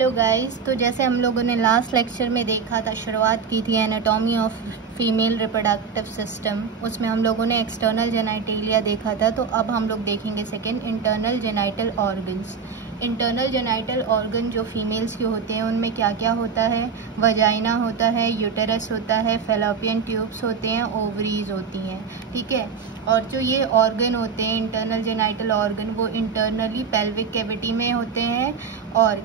Hello guys, तो जैसे हम लोगों ने लास्ट लेक्चर में देखा था, शुरुआत की थी anatomy of female reproductive system. उसमें हम लोगों ने एक्सटर्नल जेनाइटेलिया देखा था। तो अब हम लोग देखेंगे second, internal genital organs. Internal genital organ जो फीमेल्स के होते हैं उनमें क्या क्या होता है? वजाइना होता है, यूटेरस होता है, फेलोपियन ट्यूब्स होते हैं, ओवरीज होती हैं, ठीक है। और जो ये ऑर्गन होते हैं इंटरनल जेनाइटल ऑर्गन, वो इंटरनली पेल्विक कैविटी में होते हैं और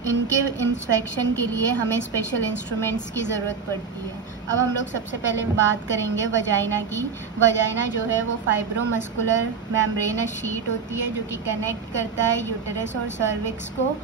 इनके इंस्पेक्शन के लिए हमें स्पेशल इंस्ट्रूमेंट्स की ज़रूरत पड़ती है। अब हम लोग सबसे पहले बात करेंगे वजाइना की। वजाइना जो है वो फाइब्रोमस्कुलर मेम्ब्रेनस शीट होती है जो कि कनेक्ट करता है यूटेरस और सर्विक्स को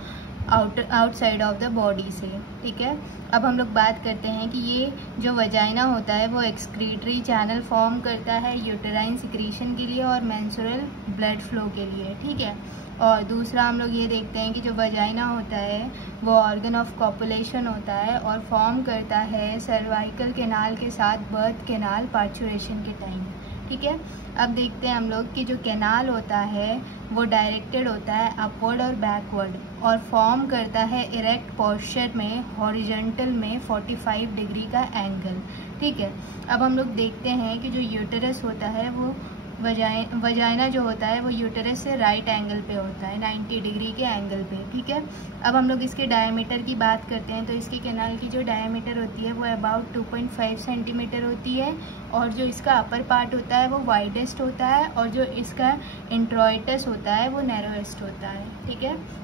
आउटसाइड ऑफ द बॉडी से, ठीक है। अब हम लोग बात करते हैं कि ये जो वजाइना होता है वो एक्सक्रीटरी चैनल फॉर्म करता है यूटेराइन सिक्रीशन के लिए और मेंस्ट्रुअल ब्लड फ्लो के लिए, ठीक है। और दूसरा हम लोग ये देखते हैं कि जो वजाइना होता है वो ऑर्गन ऑफ कॉपुलेशन होता है और फॉर्म करता है सर्वाइकल कैनाल के साथ बर्थ कैनाल पार्चुरेशन के टाइम, ठीक है। अब देखते हैं हम लोग कि जो कैनाल होता है वो डायरेक्टेड होता है अपवर्ड और बैकवर्ड और फॉर्म करता है इरेक्ट पोस्चर में हॉरिजॉन्टल में 45 डिग्री का एंगल, ठीक है। अब हम लोग देखते हैं कि जो यूटेरस होता है वो वजाइना जो होता है वो यूटेरस से राइट एंगल पे होता है, 90 डिग्री के एंगल पे, ठीक है। अब हम लोग इसके डायमीटर की बात करते हैं तो इसके कैनाल की जो डायमीटर होती है वो अबाउट 2.5 सेंटीमीटर होती है और जो इसका अपर पार्ट होता है वो वाइडेस्ट होता है और जो इसका इंट्रोइटस होता है वो नैरोएस्ट होता है, ठीक है।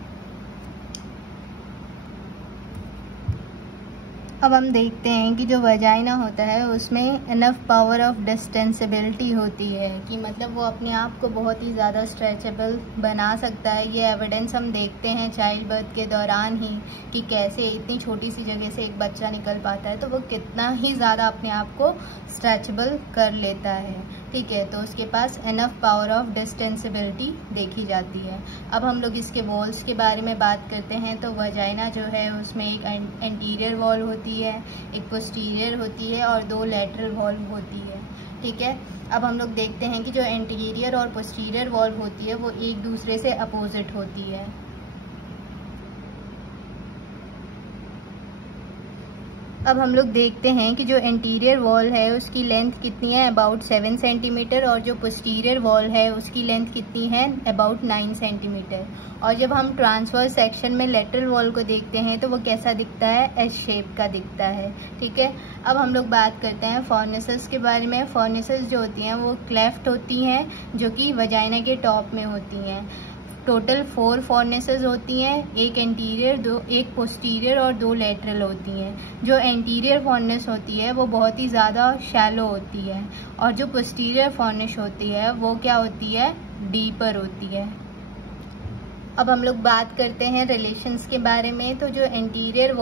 अब हम देखते हैं कि जो वजाइना होता है उसमें इनफ पावर ऑफ डिस्टेंसिबिलिटी होती है कि मतलब वो अपने आप को बहुत ही ज़्यादा स्ट्रेचेबल बना सकता है। ये एविडेंस हम देखते हैं चाइल्ड बर्थ के दौरान ही कि कैसे इतनी छोटी सी जगह से एक बच्चा निकल पाता है, तो वो कितना ही ज़्यादा अपने आप को स्ट्रेचेबल कर लेता है, ठीक है। तो उसके पास इनफ पावर ऑफ डिस्टेंसिबिलिटी देखी जाती है। अब हम लोग इसके वॉल्स के बारे में बात करते हैं तो वजाइना जो है उसमें एक एंटीरियर वॉल होती है, एक पोस्टीरियर होती है और 2 लैटरल वॉल होती है, ठीक है। अब हम लोग देखते हैं कि जो एंटीरियर और पोस्टीरियर वॉल होती है वो एक दूसरे से अपोजिट होती है। अब हम लोग देखते हैं कि जो एंटीरियर वॉल है उसकी लेंथ कितनी है, अबाउट 7 सेंटीमीटर, और जो पोस्टीरियर वॉल है उसकी लेंथ कितनी है, अबाउट 9 सेंटीमीटर। और जब हम ट्रांसवर्स सेक्शन में लेटरल वॉल को देखते हैं तो वो कैसा दिखता है, एस शेप का दिखता है, ठीक है। अब हम लोग बात करते हैं फॉर्निसेस के बारे में। फॉर्निसेस जो होती हैं वो क्लेफ्ट होती हैं जो कि वजाइना के टॉप में होती हैं। टोटल 4 फॉर्निसेस होती हैं, एक एंटीरियर, एक पोस्टीरियर और 2 लेटरल होती हैं। जो एंटीरियर फॉर्निस होती है वो बहुत ही ज़्यादा शैलो होती है और जो पोस्टीरियर फॉर्निस होती है वो क्या होती है, डीपर होती है। अब हम लोग बात करते हैं रिलेशंस के बारे में। तो जो एंटीरियर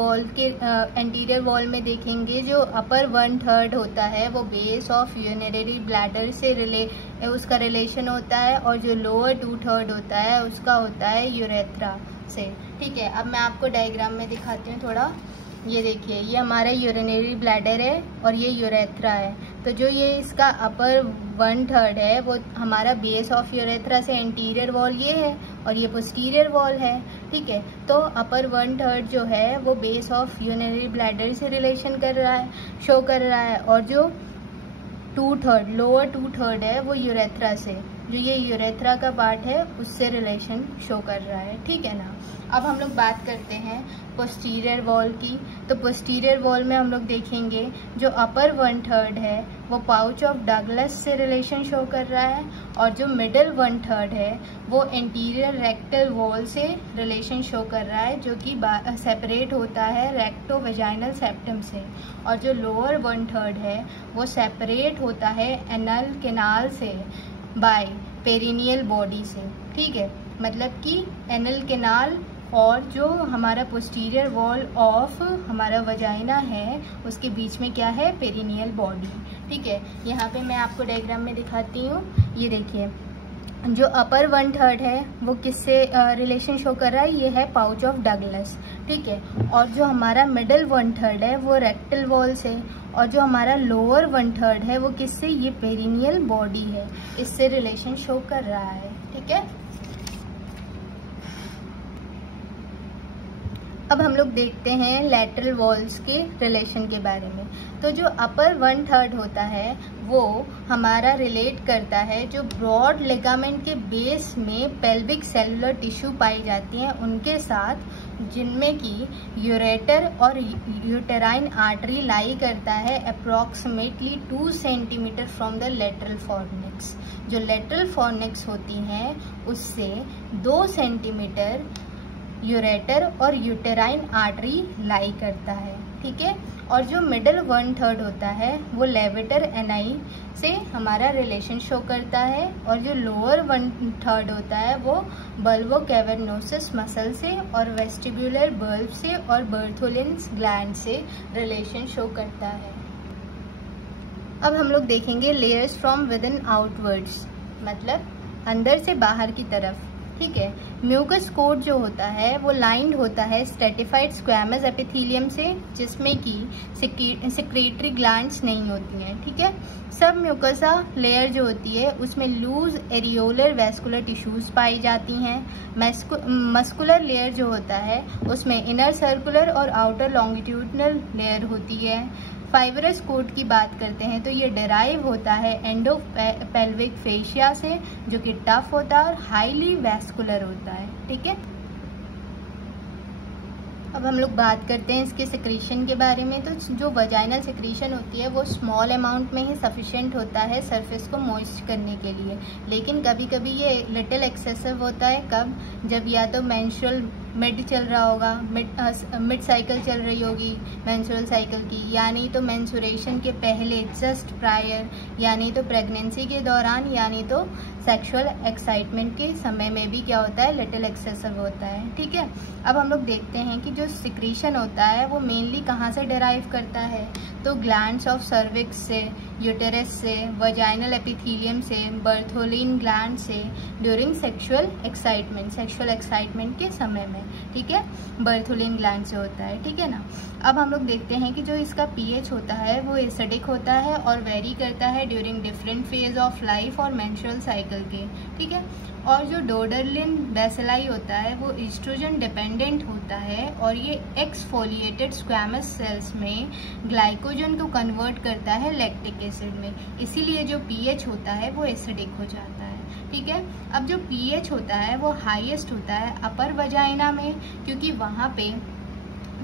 वॉल में देखेंगे जो अपर 1/3 होता है वो बेस ऑफ यूरिनरी ब्लैडर से उसका रिलेशन होता है और जो लोअर 2/3 होता है उसका होता है यूरेथ्रा से, ठीक है। अब मैं आपको डायग्राम में दिखाती हूँ थोड़ा। ये देखिए, ये हमारा यूरिनरी ब्लैडर है और ये यूरेथ्रा है। तो जो ये इसका अपर 1/3 है वो हमारा बेस ऑफ यूरेथ्रा से एंटीरियर वॉल ये है और ये पोस्टीरियर वॉल है, ठीक है। तो अपर 1/3 जो है वो बेस ऑफ यूरिनरी ब्लैडर से रिलेशन कर रहा है, शो कर रहा है, और जो 2/3 लोअर 2/3 है वो यूरेथ्रा से, जो ये यूरेथ्रा का पार्ट है उससे रिलेशन शो कर रहा है, ठीक है ना। अब हम लोग बात करते हैं पोस्टीरियर वॉल की। तो पोस्टीरियर वॉल में हम लोग देखेंगे जो अपर 1/3 है वो पाउच ऑफ डगलस से रिलेशन शो कर रहा है और जो मिडिल 1/3 है वो एंटीरियर रेक्टल वॉल से रिलेशन शो कर रहा है जो कि सेपरेट होता है रेक्टो वेजाइनल सेप्टम से, और जो लोअर 1/3 है वो सेपरेट होता है एनल कैनाल से बाय पेरिनियल बॉडी से, ठीक है। मतलब कि एनल कैनाल और जो हमारा पोस्टीरियर वॉल ऑफ हमारा वजाइना है उसके बीच में क्या है, पेरिनियल बॉडी, ठीक है। यहाँ पे मैं आपको डायग्राम में दिखाती हूँ। ये देखिए, जो अपर 1/3 है वो किससे रिलेशन शो कर रहा है, ये है पाउच ऑफ डगलस, ठीक है। और जो हमारा मिडिल 1/3 है वो रेक्टल वॉल से, और जो हमारा लोअर 1/3 है वो किससे, ये पेरिनियल बॉडी है, इससे रिलेशन शो कर रहा है, ठीक है। अब हम लोग देखते हैं लैटरल वॉल्स के रिलेशन के बारे में। तो जो अपर 1/3 होता है वो हमारा रिलेट करता है जो ब्रॉड लिगामेंट के बेस में पेल्विक सेलुलर टिश्यू पाई जाती हैं उनके साथ, जिनमें कि यूरेटर और यूटेराइन आर्टरी लाई करता है approximately 2 centimetre from the lateral fornix. जो लेटरल फॉर्निक्स होती हैं उससे 2 सेंटीमीटर यूरेटर और यूटेराइन आर्टरी लाई करता है, ठीक है। और जो मिडल 1/3 होता है वो लेवेटर एनाई से हमारा रिलेशन शो करता है, और जो लोअर 1/3 होता है वो बल्बो कैवर्नोसिस मसल से और वेस्टिब्युलर बल्ब से और बर्थोलिन्स ग्लैंड से रिलेशन शो करता है। अब हम लोग देखेंगे layers from with in outwards, मतलब अंदर से बाहर की तरफ, ठीक है। म्यूकस कोट जो होता है वो लाइंड होता है स्ट्रेटिफाइड स्क्वैमस एपिथेलियम से, जिसमें कि सेक्रेटरी ग्लैंड्स नहीं होती हैं, ठीक है। सब म्यूकसा लेयर जो होती है उसमें लूज एरियोलर वैस्कुलर टिश्यूज पाई जाती हैं। मस्कुलर लेयर जो होता है उसमें इनर सर्कुलर और आउटर लॉन्गिट्यूडनल लेयर होती है। फाइबरस कोट की बात करते हैं तो ये डेराइव होता है एंडोपेल्विक फेशिया से, जो कि टफ होता है और हाईली वैस्कुलर होता है, ठीक है। अब हम लोग बात करते हैं इसके सिक्रीशन के बारे में। तो जो वजाइनल सिक्रीशन होती है वो स्मॉल अमाउंट में ही सफिशिएंट होता है सरफेस को मॉइस्ट करने के लिए, लेकिन कभी कभी ये लिटिल एक्सेसिव होता है। कब? जब या तो मेंस्ट्रुअल मिड चल रहा होगा, मिड साइकिल चल रही होगी मेंस्ट्रुअल साइकिल की, यानी तो मेंस्ट्रुएशन के पहले जस्ट प्रायर, यानी तो प्रेगनेंसी के दौरान, यानी तो सेक्सुअल एक्साइटमेंट के समय में भी क्या होता है, लिटिल एक्सेसिव होता है, ठीक है। अब हम लोग देखते हैं कि जो सिक्रीशन होता है वो मेनली कहाँ से डेराइव करता है, तो ग्लैंड्स ऑफ सर्विक्स से, यूटेरस से, वजाइनल एपिथेलियम से, बर्थोलिन ग्लैंड से ड्यूरिंग सेक्सुअल एक्साइटमेंट के समय में, ठीक है, बर्थोलिन ग्लैंड से होता है, ठीक है ना। अब हम लोग देखते हैं कि जो इसका पीएच होता है वो एसिडिक होता है और वेरी करता है during different phase of life और मेंस्ट्रुअल साइकिल के, ठीक है। और जो डोडरलिन बेसिलाई होता है वो एस्ट्रोजन डिपेंडेंट होता है और ये एक्सफोलिएटेड स्क्वैमस सेल्स में ग्लाइकोजन को कन्वर्ट करता है लैक्टिक एसिड में, इसीलिए जो पीएच होता है वो एसिडिक हो जाता है, ठीक है। अब जो पीएच होता है वो हाईएस्ट होता है अपर वजाइना में, क्योंकि वहाँ पे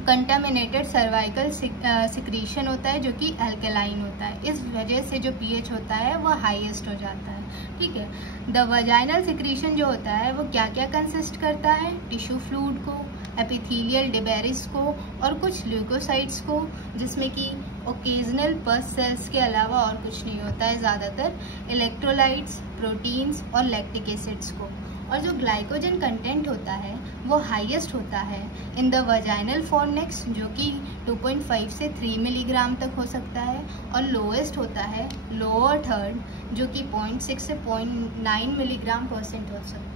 कंटामिनेटेड सर्वाइकल सिक्रीशन होता है जो कि अल्कलाइन होता है, इस वजह से जो पीएच होता है वो हाईएस्ट हो जाता है, ठीक है। द वजाइनल सिक्रीशन जो होता है वो क्या क्या कंसिस्ट करता है, टिश्यू फ्लूइड को, एपिथेलियल डिबेरिस को और कुछ ल्यूकोसाइट्स को, जिसमें कि ओकेजनल पस सेल्स के अलावा और कुछ नहीं होता है, ज़्यादातर इलेक्ट्रोलाइट्स, प्रोटीन्स और लैक्टिक एसिड्स को। और जो ग्लाइकोजन कंटेंट होता है वो हाईएस्ट होता है इन द वजाइनल फॉर्निक्स, जो कि 2.5 से 3 मिलीग्राम तक हो सकता है, और लोएस्ट होता है लोअर थर्ड, जो कि 0.6 से 0.9 मिलीग्राम परसेंट हो सकता है।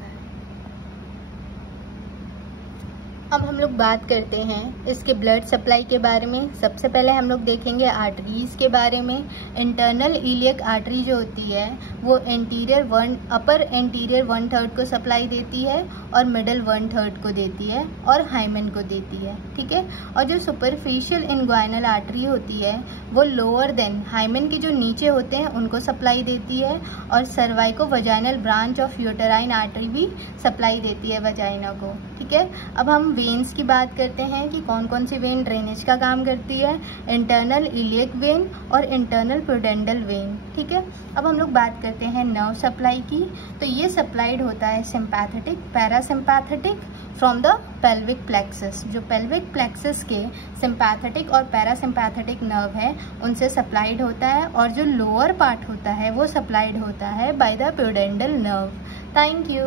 अब हम लोग बात करते हैं इसके ब्लड सप्लाई के बारे में। सबसे पहले हम लोग देखेंगे आर्टरीज के बारे में। इंटरनल इलियक आर्टरी जो होती है वो अपर एंटीरियर 1/3 को सप्लाई देती है और मिडल 1/3 को देती है और हाइमेन को देती है, ठीक है। और जो सुपरफिशियल इनग्वाइनल आर्टरी होती है वो लोअर देन हाइमेन के जो नीचे होते हैं उनको सप्लाई देती है, और सर्वाइको vaginal branch of uterine artery भी सप्लाई देती है वजाइना को, ठीक है। अब हम वेन्स की बात करते हैं कि कौन कौन सी वेन ड्रेनेज का काम करती है। इंटरनल इलियक वेन और इंटरनल प्रूडेंडल वेन, ठीक है। अब हम लोग बात करते हैं नर्व सप्लाई की। तो ये सप्लाइड होता है sympathetic, parasympathetic from the pelvic plexus. जो पेल्विक प्लेक्सस के सिंपैथेटिक और पैरासिम्पैथेटिक नर्व है उनसे सप्लाइड होता है, और जो लोअर पार्ट होता है वो सप्लाइड होता है by the pudendal nerve. Thank you.